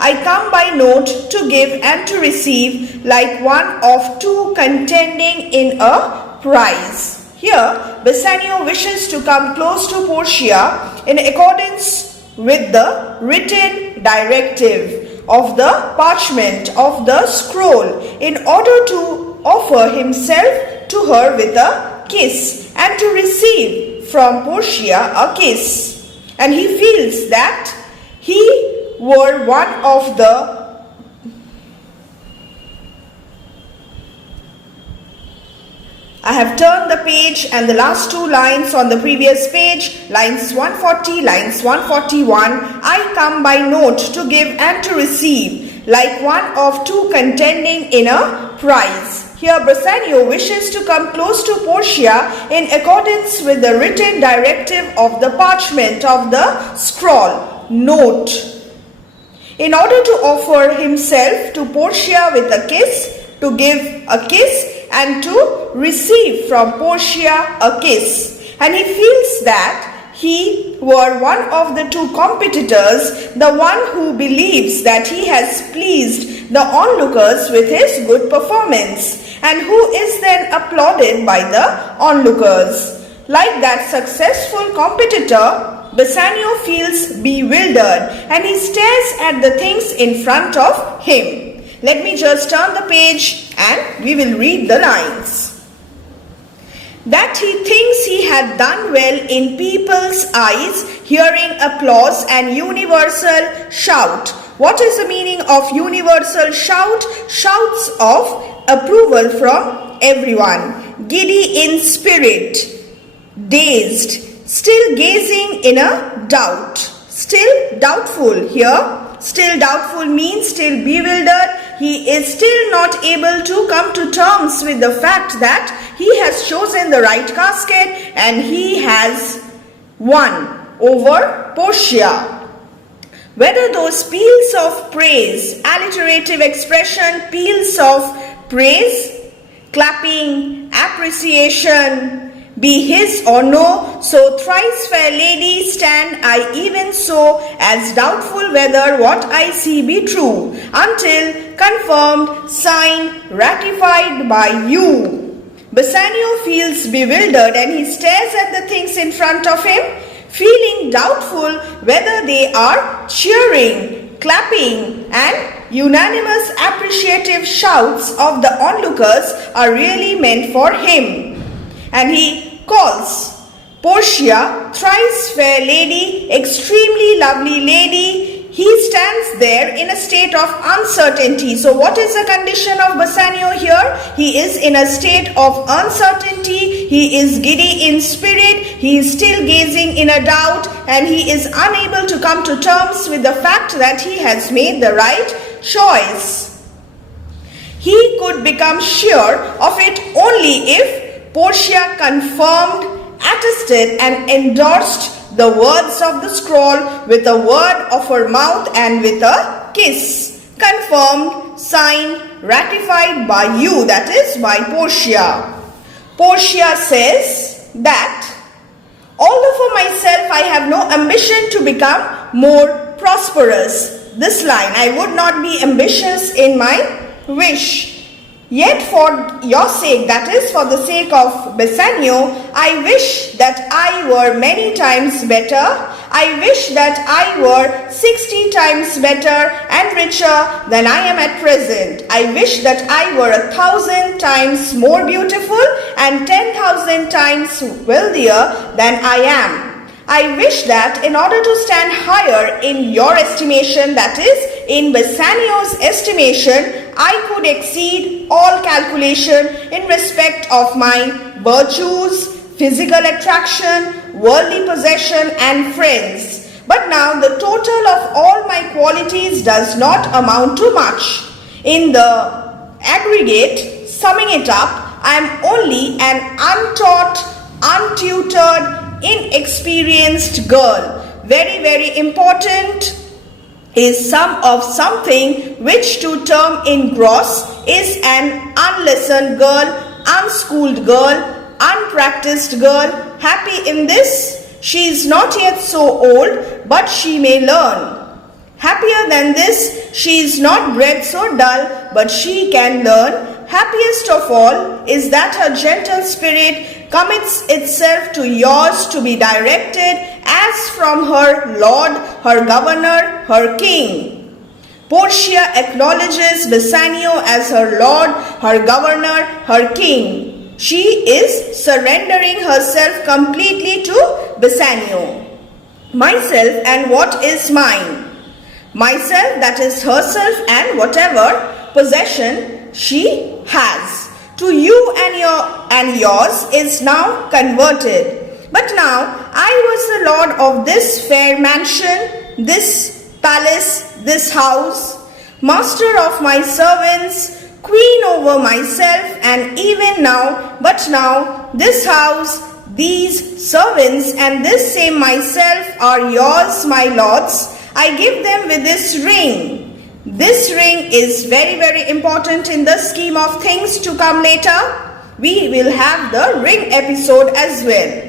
I come by note to give and to receive, like one of two contending in a prize. Here, Bassanio wishes to come close to Portia in accordance with the written directive of the parchment of the scroll, in order to offer himself to her with a kiss and to receive from Portia a kiss. And he feels that he were one of the I have turned the page and the last two lines on the previous page, lines 140, lines 141. I come by note to give and to receive, like one of two contending in a prize. Here Bassanio wishes to come close to Portia in accordance with the written directive of the parchment of the scroll, note, in order to offer himself to Portia with a kiss, to give a kiss, and to receive from Portia a kiss. And he feels that he were one of the two competitors, the one who believes that he has pleased the onlookers with his good performance, and who is then applauded by the onlookers. Like that successful competitor, Bassanio feels bewildered and he stares at the things in front of him. Let me just turn the page and we will read the lines. That he thinks he had done well in people's eyes, hearing applause and universal shout. What is the meaning of universal shout? Shouts of approval from everyone. Giddy in spirit, dazed, still gazing in a doubt. Still doubtful here. Still doubtful means still bewildered. He is still not able to come to terms with the fact that he has chosen the right casket and he has won over Portia. Whether those peals of praise, alliterative expression, peals of praise, clapping, appreciation, be his or no, so thrice fair lady stand I even so, as doubtful whether what I see be true, until confirmed, signed, ratified by you. Bassanio feels bewildered and he stares at the things in front of him, feeling doubtful whether they are cheering, clapping, and unanimous appreciative shouts of the onlookers are really meant for him. And he calls Portia, thrice fair lady, extremely lovely lady. He stands there in a state of uncertainty. So what is the condition of Bassanio here? He is in a state of uncertainty. He is giddy in spirit. He is still gazing in a doubt, and he is unable to come to terms with the fact that he has made the right choice. He could become sure of it only if Portia confirmed, attested and endorsed the words of the scroll with a word of her mouth and with a kiss. Confirmed, signed, ratified by you, that is by Portia. Portia says that, although for myself I have no ambition to become more prosperous. This line, I would not be ambitious in my wish. Yet for your sake, that is for the sake of Bassanio, I wish that I were many times better. I wish that I were 60 times better and richer than I am at present. I wish that I were 1,000 times more beautiful and 10,000 times wealthier than I am. I wish that in order to stand higher in your estimation, that is, in Bassanio's estimation, I could exceed all calculation in respect of my virtues, physical attraction, worldly possession and friends. But now the total of all my qualities does not amount to much. In the aggregate, summing it up, I am only an untaught, untutored, inexperienced girl. Very, very important is sum of something, which to term in gross is an unlessoned girl, unschooled girl, unpracticed girl. Happy in this? She is not yet so old, but she may learn. Happier than this, she is not bred so dull, but she can learn. Happiest of all is that her gentle spirit commits itself to yours to be directed as from her Lord, her Governor, her King. Portia acknowledges Bassanio as her Lord, her Governor, her King. She is surrendering herself completely to Bassanio. Myself and what is mine. Myself, that is herself and whatever possession she has. To you and yours is now converted. But now I was the lord of this fair mansion, this palace, this house, master of my servants, queen over myself, and even now, but now, this house, these servants, and this same myself are yours, my lords. I give them with this ring. This ring is very, very important in the scheme of things to come later. We will have the ring episode as well.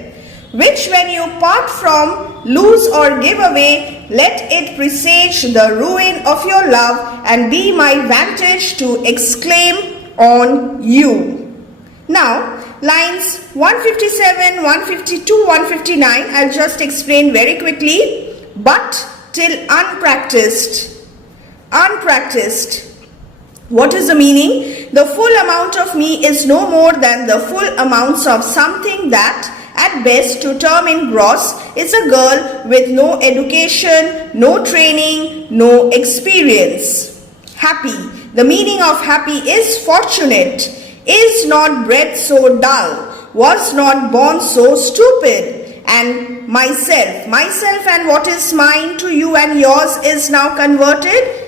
Which when you part from, lose or give away, let it presage the ruin of your love and be my vantage to exclaim on you. Now, lines 157, 152, 159, I'll just explain very quickly. But till unpracticed. Unpracticed. What is the meaning? The full amount of me is no more than the full amounts of something that, at best, to term in gross, is a girl with no education, no training, no experience. Happy. The meaning of happy is fortunate, is not bred so dull, was not born so stupid. And myself and what is mine to you and yours is now converted.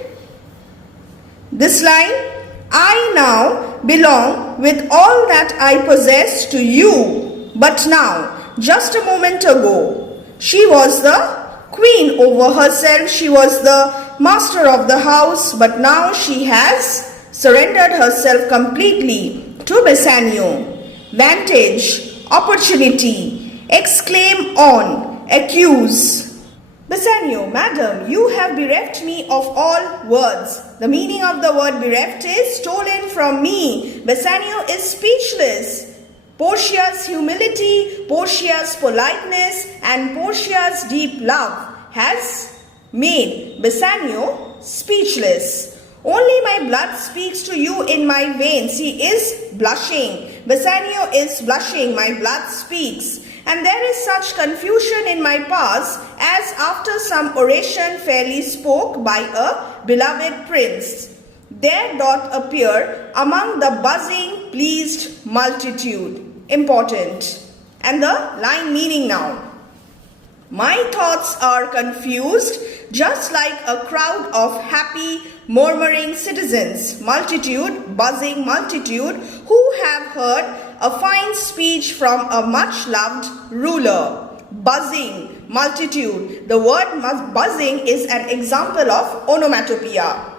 This line, I now belong with all that I possess to you. But now, just a moment ago, she was the queen over herself. She was the master of the house. But now she has surrendered herself completely to Bassanio. Vantage, opportunity, exclaim on, accuse. Bassanio, madam, you have bereft me of all words. The meaning of the word bereft is stolen from me. Bassanio is speechless. Portia's humility, Portia's politeness, and Portia's deep love has made Bassanio speechless. Only my blood speaks to you in my veins. He is blushing. Bassanio is blushing. My blood speaks. And there is such confusion in my past as after some oration fairly spoke by a beloved prince. There doth appear among the buzzing pleased multitude. Important. And the line meaning now. My thoughts are confused, just like a crowd of happy, murmuring citizens, multitude, buzzing multitude, who have heard a fine speech from a much-loved ruler. Buzzing, multitude. The word buzzing is an example of onomatopoeia,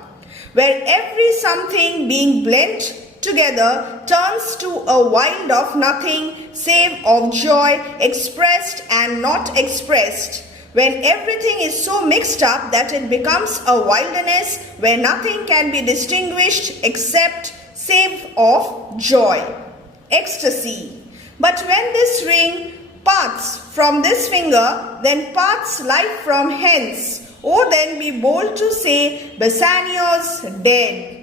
where every something being blent together turns to a wild of nothing save of joy expressed and not expressed. When everything is so mixed up that it becomes a wilderness where nothing can be distinguished except save of joy. Ecstasy. But when this ring parts from this finger, then parts life from hence. Oh, then be bold to say, Bassanio's dead.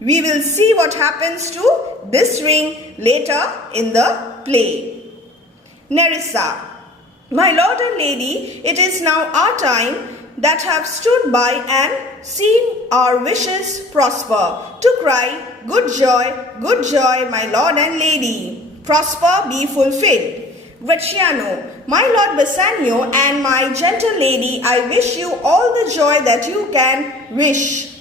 We will see what happens to this ring later in the play. Nerissa. My lord and lady, it is now our time that have stood by and seen our wishes prosper, to cry, good joy, my lord and lady. Prosper, be fulfilled. Gratiano. My lord Bassanio and my gentle lady, I wish you all the joy that you can wish.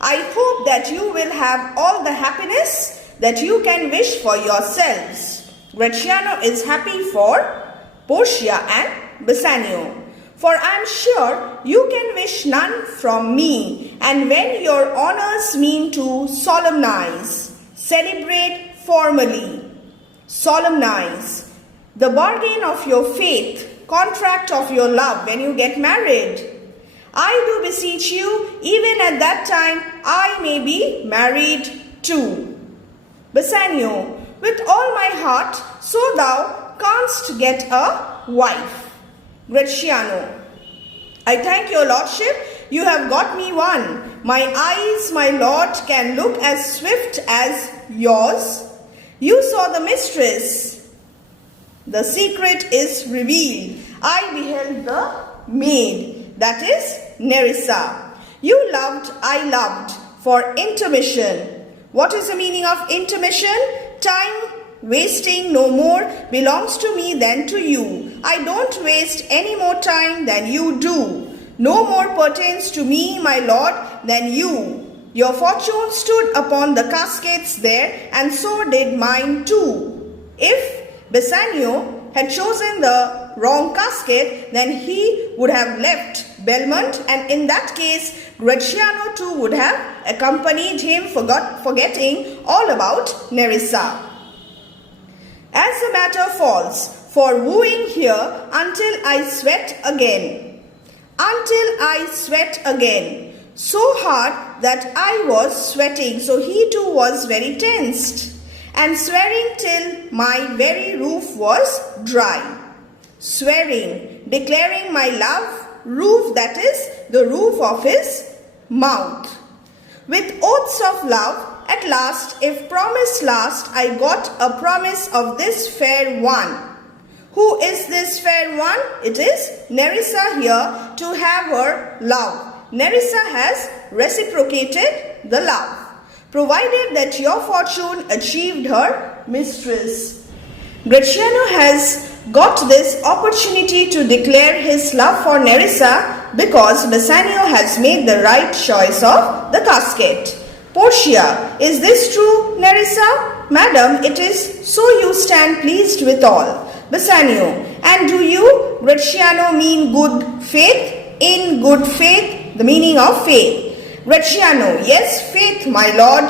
I hope that you will have all the happiness that you can wish for yourselves. Gratiano is happy for Portia and Bassanio. For I am sure you can wish none from me, and when your honors mean to solemnize, celebrate formally, solemnize, the bargain of your faith, contract of your love when you get married. I do beseech you, even at that time I may be married too. Bassanio, with all my heart, so thou canst get a wife. Gratiano, I thank your lordship, you have got me one. My eyes, my lord, can look as swift as yours. You saw the mistress. The secret is revealed. I beheld the maid, that is Nerissa. You loved, I loved, for intermission. What is the meaning of intermission? Time wasting no more belongs to me than to you. I don't waste any more time than you do. No more pertains to me, my lord, than you. Your fortune stood upon the caskets there, and so did mine too. If Bassanio had chosen the wrong casket, then he would have left Belmont, and in that case, Gratiano too would have accompanied him, forgetting all about Nerissa. As the matter falls, for wooing here until I sweat again. Until I sweat again. So hard that I was sweating. So he too was very tensed. And swearing till my very roof was dry. Swearing, declaring my love, roof, that is the roof of his mouth. With oaths of love, at last, if promise last, I got a promise of this fair one. Who is this fair one? It is Nerissa here to have her love. Nerissa has reciprocated the love, provided that your fortune achieved her mistress. Gratiano has got this opportunity to declare his love for Nerissa because Bassanio has made the right choice of the casket. Portia, is this true, Nerissa? Madam, it is, so you stand pleased withal. Bassanio, and do you, Gratiano, mean good faith? In good faith, the meaning of faith. Gratiano, yes, faith, my lord.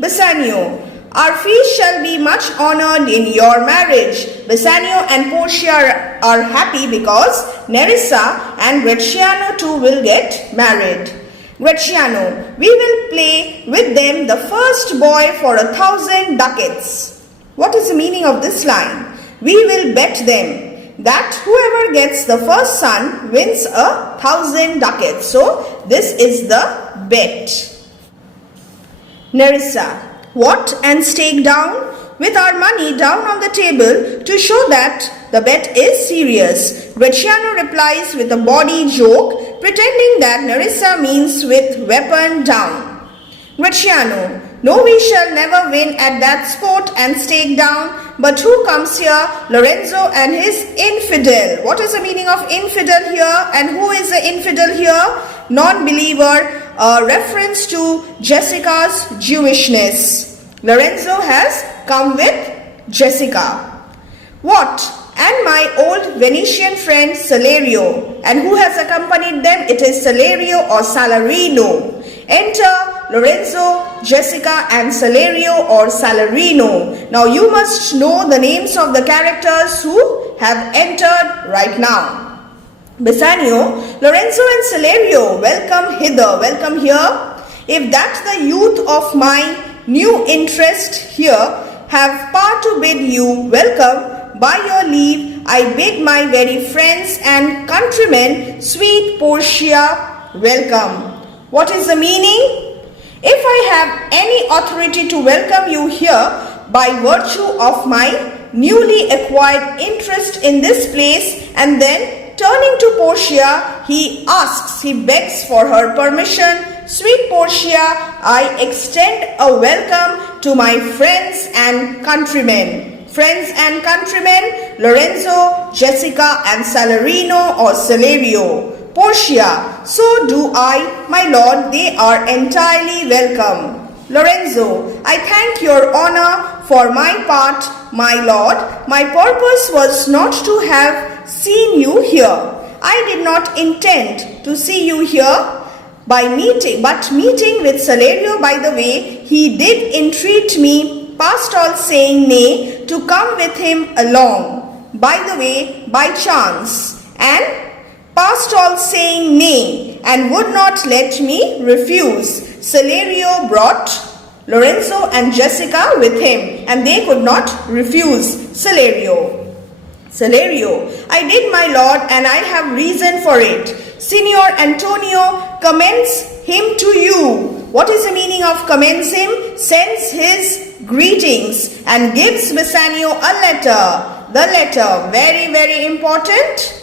Bassanio, our feast shall be much honored in your marriage. Bassanio and Portia are happy because Nerissa and Gratiano too will get married. Gratiano, we will play with them the first boy for 1,000 ducats. What is the meaning of this line? We will bet them that whoever gets the first son wins 1,000 ducats. So this is the bet. Nerissa, what, and stake down? With our money down on the table to show that the bet is serious. Gratiano replies with a bawdy joke, pretending that Nerissa means with weapon down. Gratiano, no, we shall never win at that sport and stake down. But who comes here? Lorenzo and his infidel. What is the meaning of infidel here? And who is the infidel here? Non-believer, a reference to Jessica's Jewishness. Lorenzo has come with Jessica. What? And my old Venetian friend Salerio. And who has accompanied them? It is Salerio or Salarino. Enter Lorenzo, Jessica and Salerio or Salarino. Now you must know the names of the characters who have entered right now. Bassanio, Lorenzo and Salerio, welcome hither, welcome here. If that the youth of my new interest here have power to bid you welcome, by your leave I bid my very friends and countrymen, sweet Portia, welcome. What is the meaning? If I have any authority to welcome you here by virtue of my newly acquired interest in this place, and then turning to Portia, he begs for her permission. Sweet Portia, I extend a welcome to my friends and countrymen. Friends and countrymen, Lorenzo, Jessica and Salarino or Salerio. Portia, so do I, my lord, they are entirely welcome. Lorenzo, I thank your honor for my part, my lord. My purpose was not to have seen you here. I did not intend to see you here but meeting with Salerio by the way, he did entreat me, past all saying nay, to come with him along, by the way, by chance, and past all saying nay, and would not let me refuse. Celerio brought Lorenzo and Jessica with him, and they could not refuse Celerio. Celerio, I did, my lord, and I have reason for it. Signor Antonio commends him to you. What is the meaning of commends him? Sends his greetings and gives Bassanio a letter. The letter, very, very important.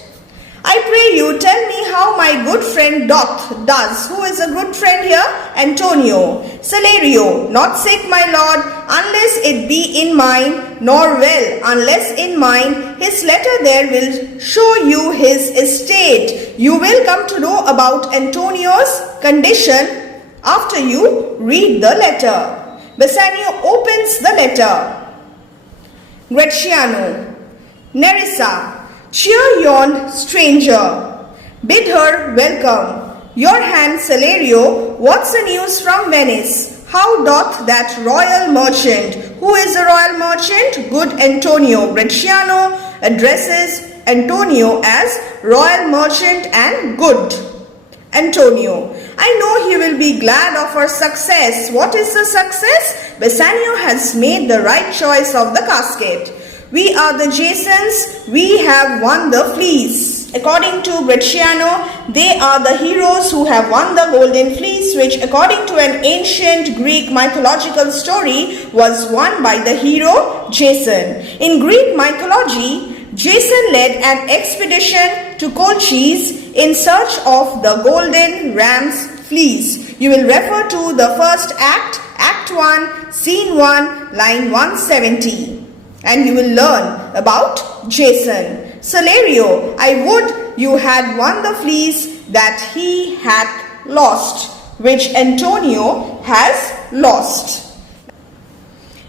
I pray you tell me how my good friend does. Who is a good friend here? Antonio. Celerio, not sick, my lord, unless it be in mine, nor well, unless in mine. His letter there will show you his estate. You will come to know about Antonio's condition after you read the letter. Bassanio opens the letter. Gratiano. Nerissa, cheer yon stranger. Bid her welcome. Your hand, Celerio, what's the news from Venice? How doth that royal merchant? Who is the royal merchant? Good Antonio. Gratiano addresses Antonio as royal merchant and good Antonio. I know he will be glad of our success. What is the success? Bassanio has made the right choice of the casket. We are the Jasons, we have won the fleece. According to Gratiano, they are the heroes who have won the golden fleece, which according to an ancient Greek mythological story was won by the hero Jason. In Greek mythology, Jason led an expedition to Colchis in search of the golden ram's fleece. You will refer to the first act, Act 1, Scene 1, line 170. And you will learn about Jason. Celerio, I would you had won the fleece that he hath lost, which Antonio has lost.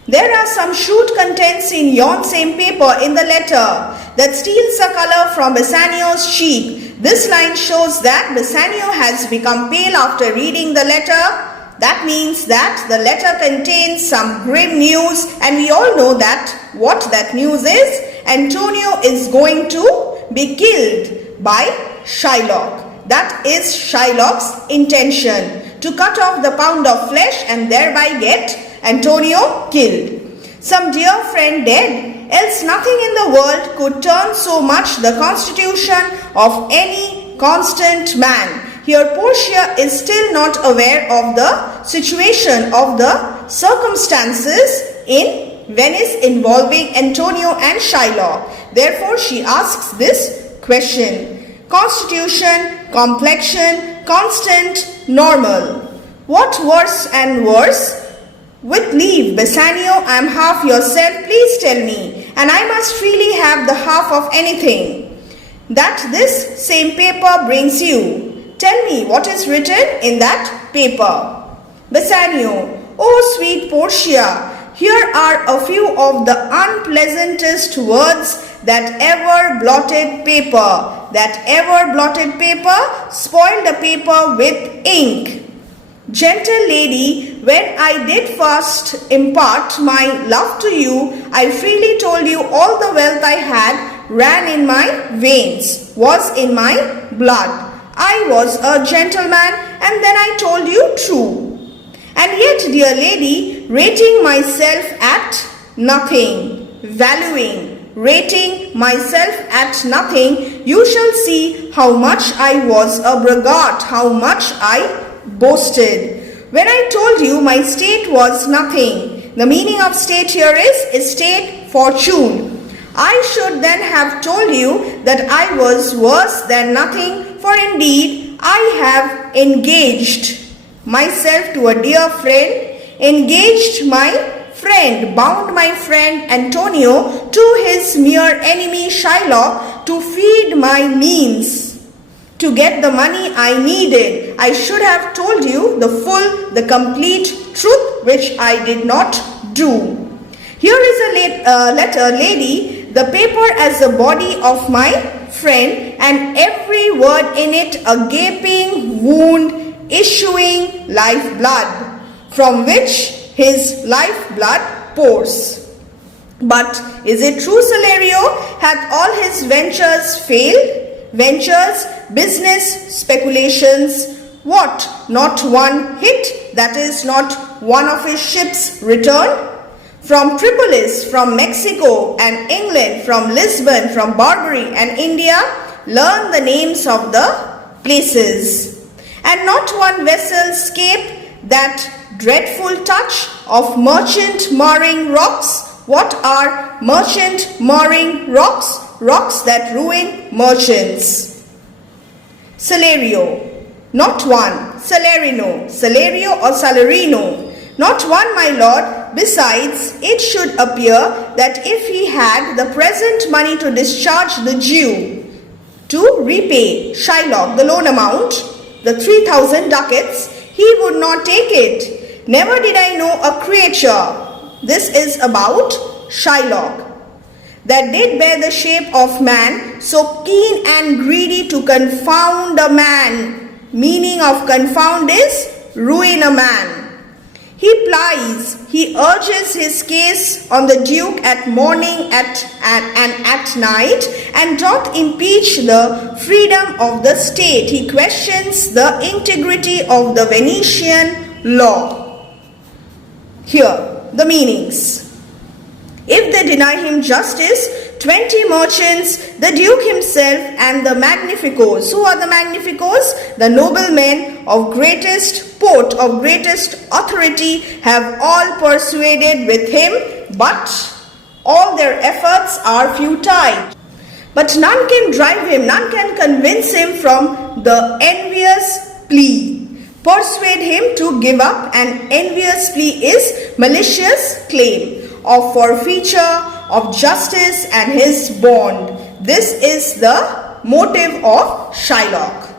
There are some shrewd contents in yon same paper in the letter that steals the color from Bassanio's cheek. This line shows that Bassanio has become pale after reading the letter. That means that the letter contains some grim news, and we all know that what that news is. Antonio is going to be killed by Shylock. That is Shylock's intention, to cut off the pound of flesh and thereby get Antonio killed. Some dear friend dead, else nothing in the world could turn so much the constitution of any constant man. Here Portia is still not aware of the situation, of the circumstances in Venice involving Antonio and Shylock. Therefore she asks this question. Constitution, complexion, constant, normal. What worse and worse? With leave, Bassanio, I am half yourself, please tell me, and I must freely have the half of anything that this same paper brings you. Tell me what is written in that paper. Bassanio, oh sweet Portia, here are a few of the unpleasantest words that ever blotted paper. That ever blotted paper spoiled the paper with ink. Gentle lady, when I did first impart my love to you, I freely told you all the wealth I had ran in my veins, was in my blood. I was a gentleman, and then I told you true. And yet, dear lady, rating myself at nothing, rating myself at nothing, you shall see how much I was a braggart, how much I boasted. When I told you my state was nothing, the meaning of state here is estate, fortune. I should then have told you that I was worse than nothing, for indeed I have engaged myself to a dear friend, engaged my friend, bound my friend Antonio to his mere enemy Shylock to feed my means, to get the money I needed. I should have told you the full, the complete truth, which I did not do. Here is a letter, lady, the paper as the body of my friend, and every word in it a gaping wound issuing lifeblood, from which his lifeblood pours. But is it true, Celerio? Hath all his ventures failed? ventures, business, speculations. What? Not one hit, that is not one of his ships returned? From Tripolis, from Mexico and England, from Lisbon, from Barbary and India, learn the names of the places. And not one vessel escaped that dreadful touch of merchant mooring rocks. What are merchant mooring rocks? Rocks that ruin merchants. Salario. Not one. Salarino. Salario or salarino. Not one, my lord. Besides, it should appear that if he had the present money to discharge the Jew, to repay Shylock the loan amount, the 3,000 ducats, he would not take it. Never did I know a creature. This is about Shylock, that did bear the shape of man, so keen and greedy to confound a man. Meaning of confound is ruin a man. He plies, he urges his case on the Duke at morning and at night, and doth impeach the freedom of the state. He questions the integrity of the Venetian law. Here, the meanings. If they deny him justice, 20 merchants, the Duke himself and the Magnificos. Who are the Magnificos? The noblemen of greatest port, of greatest authority, have all persuaded with him, but all their efforts are futile. But none can drive him, none can convince him from the envious plea. Persuade him to give up. An envious plea is malicious claim of forfeiture of justice and his bond. This is the motive of Shylock.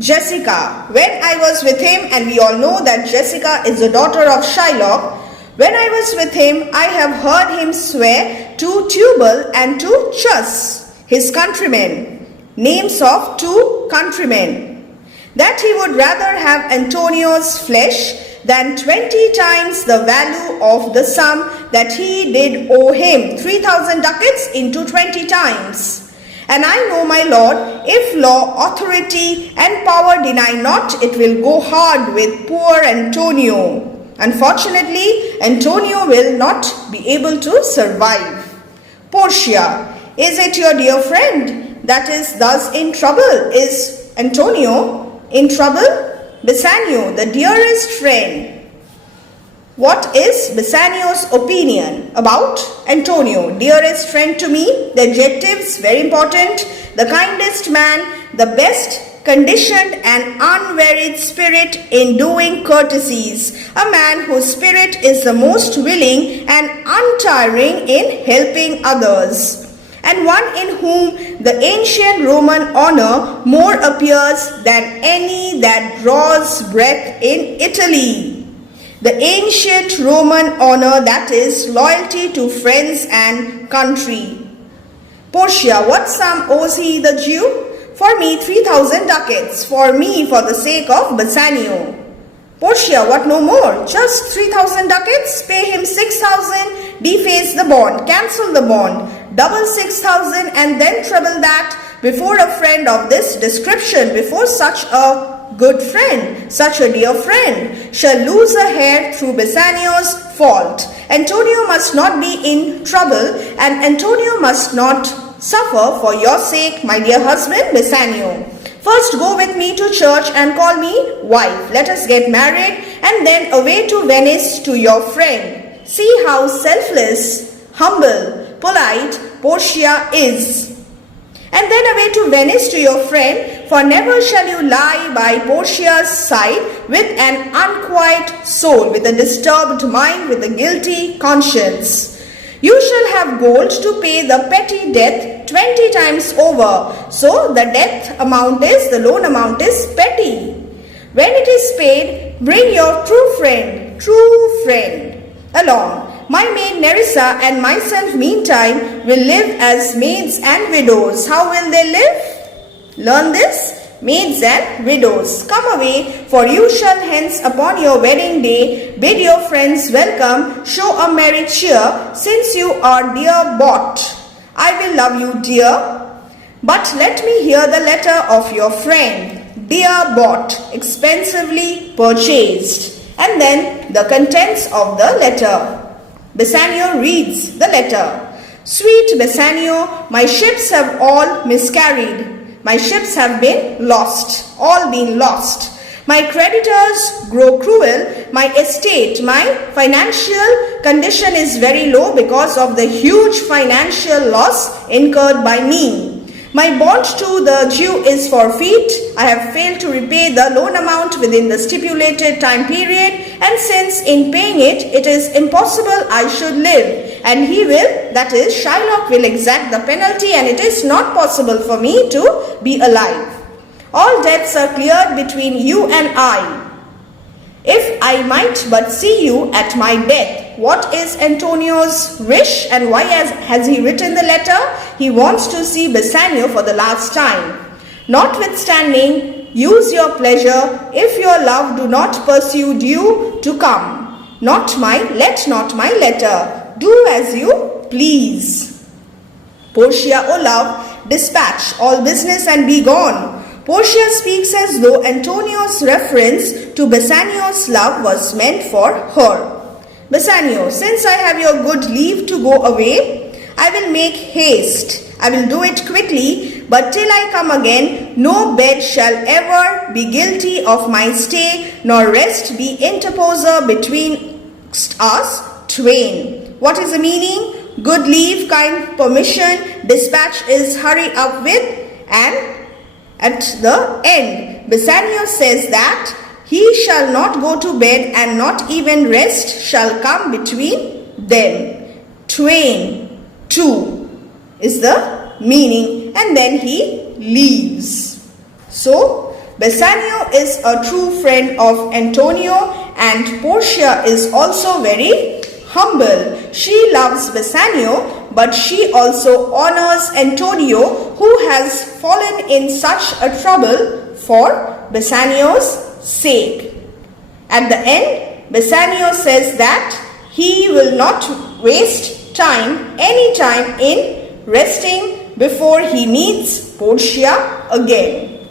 Jessica. When I was with him, and we all know that Jessica is the daughter of Shylock. When I was with him, I have heard him swear to Tubal and to Chus, his countrymen, names of 2 countrymen, that he would rather have Antonio's flesh than 20 times the value of the sum that he did owe him. 3,000 ducats into 20 times. And I know, my lord, if law, authority and power deny not, it will go hard with poor Antonio. Unfortunately, Antonio will not be able to survive. Portia. Is it your dear friend that is thus in trouble? Is Antonio in trouble? Bassanio, the dearest friend. What is Bassanio's opinion about Antonio? Dearest friend to me, the adjectives, very important. The kindest man, the best conditioned and unwearied spirit in doing courtesies. A man whose spirit is the most willing and untiring in helping others. And one in whom the ancient Roman honor more appears than any that draws breath in Italy. The ancient Roman honor, that is loyalty to friends and country. Portia. What sum owes he the Jew? For me 3,000 ducats. For me, for the sake of Bassanio. Portia. What no more? Just 3,000 ducats? Pay him 6,000, deface the bond, cancel the bond, double 6,000 and then treble that before a friend of this description, before such a good friend, such a dear friend, shall lose a hair through Bassanio's fault. Antonio must not be in trouble, and Antonio must not suffer for your sake, my dear husband Bassanio. First go with me to church and call me wife. Let us get married, and then away to Venice to your friend. See how selfless, humble, polite Portia is. And then away to Venice to your friend, for never shall you lie by Portia's side with an unquiet soul, with a disturbed mind, with a guilty conscience. You shall have gold to pay the petty debt 20 times over. So the debt amount is, the loan amount is petty. When it is paid, bring your true friend along. My maid Nerissa and myself meantime will live as maids and widows. How will they live? Learn this. Maids and widows. Come away, for you shall hence upon your wedding day bid your friends welcome, show a merry cheer, since you are dear bought. I will love you, dear. But let me hear the letter of your friend. Dear bought, expensively purchased. And then the contents of the letter. Bassanio reads the letter. Sweet Bassanio, my ships have all miscarried. My ships have been lost, all been lost. My creditors grow cruel. My estate, my financial condition is very low because of the huge financial loss incurred by me. My bond to the Jew is forfeit. I have failed to repay the loan amount within the stipulated time period, and since in paying it, it is impossible I should live, and he will, that is, Shylock will exact the penalty, and it is not possible for me to be alive. All debts are cleared between you and I. If I might but see you at my death. What is Antonio's wish, and why has he written the letter? He wants to see Bassanio for the last time. Notwithstanding, use your pleasure, if your love do not persuade you to come. Let not my letter. Do as you please. Portia, O love, dispatch all business and be gone. Portia speaks as though Antonio's reference to Bassanio's love was meant for her. Bassanio, since I have your good leave to go away, I will make haste. I will do it quickly, but till I come again, no bed shall ever be guilty of my stay, nor rest be interposer betwixt us twain. What is the meaning? Good leave, kind permission, dispatch is hurry up with, and at the end, Bassanio says that he shall not go to bed, and not even rest shall come between them. Twain, two is the meaning, and then he leaves. So, Bassanio is a true friend of Antonio, and Portia is also very humble. She loves Bassanio, but she also honors Antonio, who has fallen in such a trouble for Bassanio's sake. At the end, Bassanio says that he will not waste any time in resting before he meets Portia again.